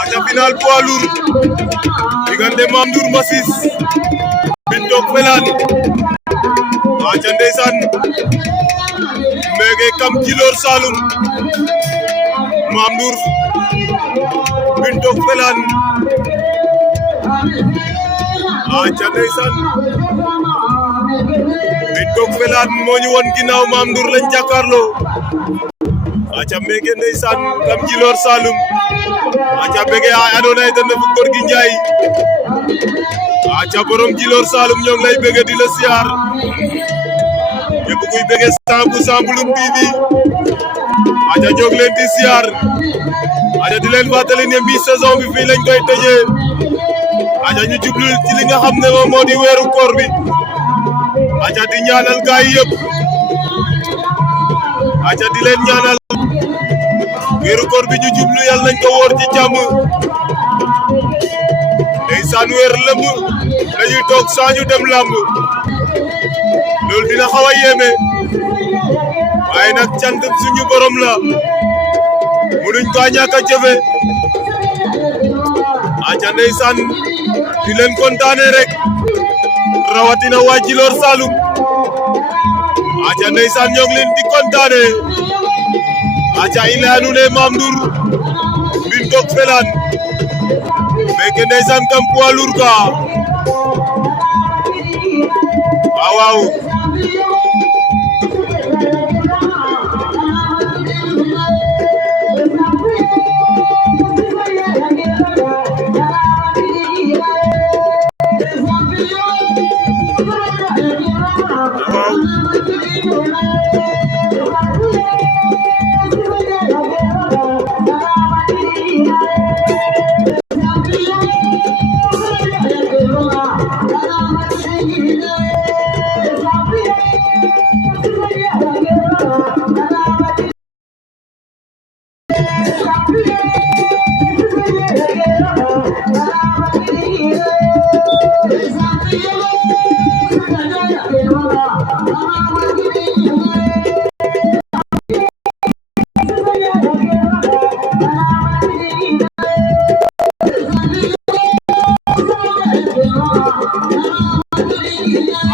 aca final poids lourd diggante Mame Ndour Massis Mbine Felane aca ndeysaan meke kam Djilor Saloum Mame Ndour Mbine Felane aca ndeysaan Mbine Felane moo ñu won ginnaaw Mame Ndour lañ jàkkaarloo aca meke ndeysaan kam Djilor Saloum aca bege ay andoona yee ten refu Gorgui Ndiaye aca borom Djilor Saloum ñoo ngi lay bege di la siyaar ñëpp kuy bege 100% Mbouloum TV aca jóg leen di siyaar aca di leen fàttali ne mi saison bi fii lañ koy tëjee aca ñu jublu ci li nga xam ne moom moo di weeru koor bi aca di ñaanal gaay yëpp aca di leen ñaanal weeru koor bi ñu jublu yàlla nañ ko woor ci jàmm ndeysaan weer lëmb dañuy toog saa ñu dem làmb loolu dina xaw a yéeme waaye nag cant suñu borom la mënuñ ko ñàkk a jëfe aca ndeysaan di leen kontaane rek rawatina waa Djilor Saloum aca ndeysaan ñoo ngi leen di kontaane aca i leyanu ne Mame Ndour Mbine Felane meke ndeysaan kam poids lourd ka waaw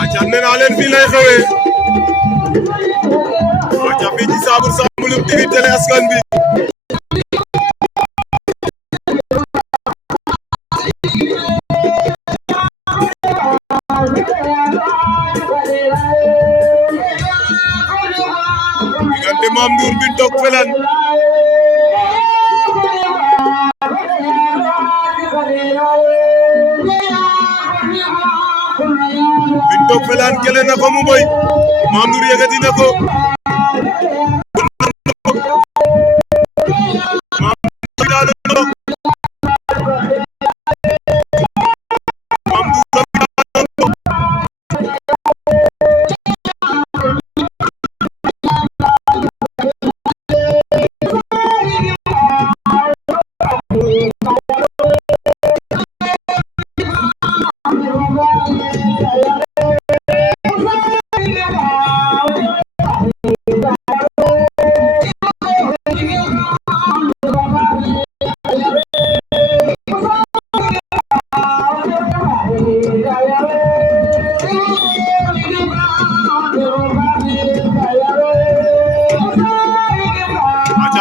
aca nena leen fii lay xewee aca fii ci 100% Mbouloum TV télé askan bi diggante Mame Ndour Mbine Felane Mbine Felane jëlee na ko mu boy Mame Ndour yëkkati na ko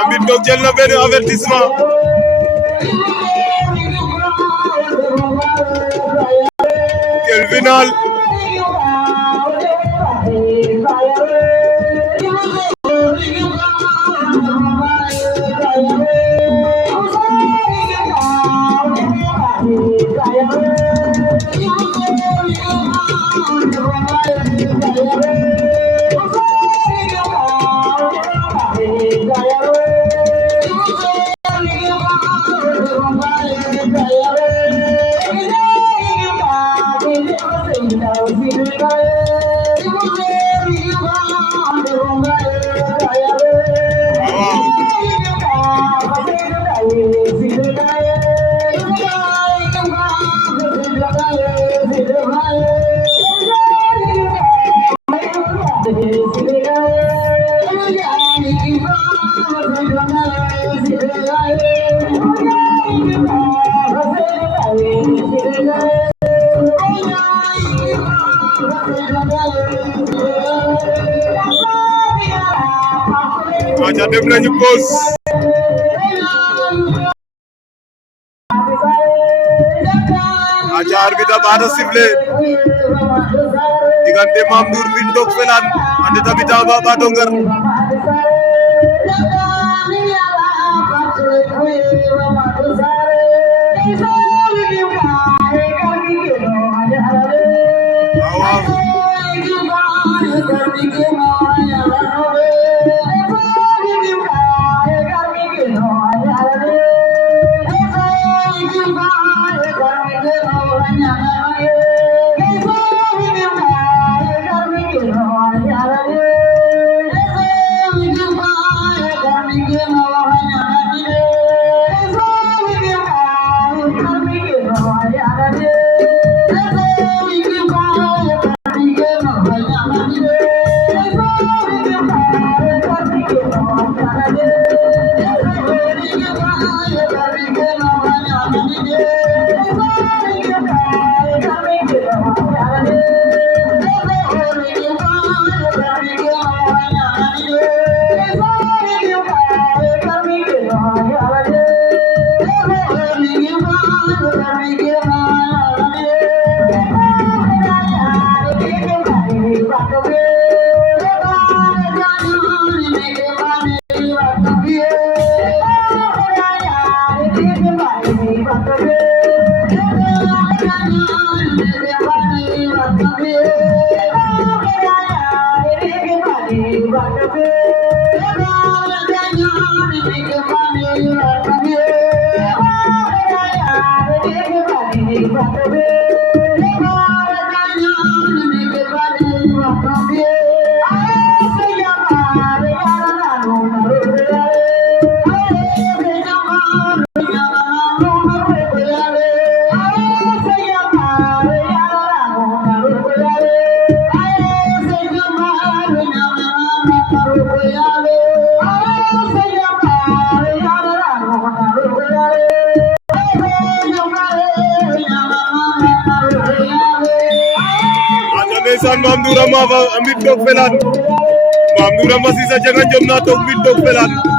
Mbine jël na benn avertissement quel final aca dem nañu pause aca arbitre bata sifflé diggante Mame Ndour mbin Ndok Felane ande tamit ba dongar waaw ndeysaan Mame Ndour a maafa a mbin Ndok Felane Mame Ndour a Massis a janga jom na took mbin Ndok Felane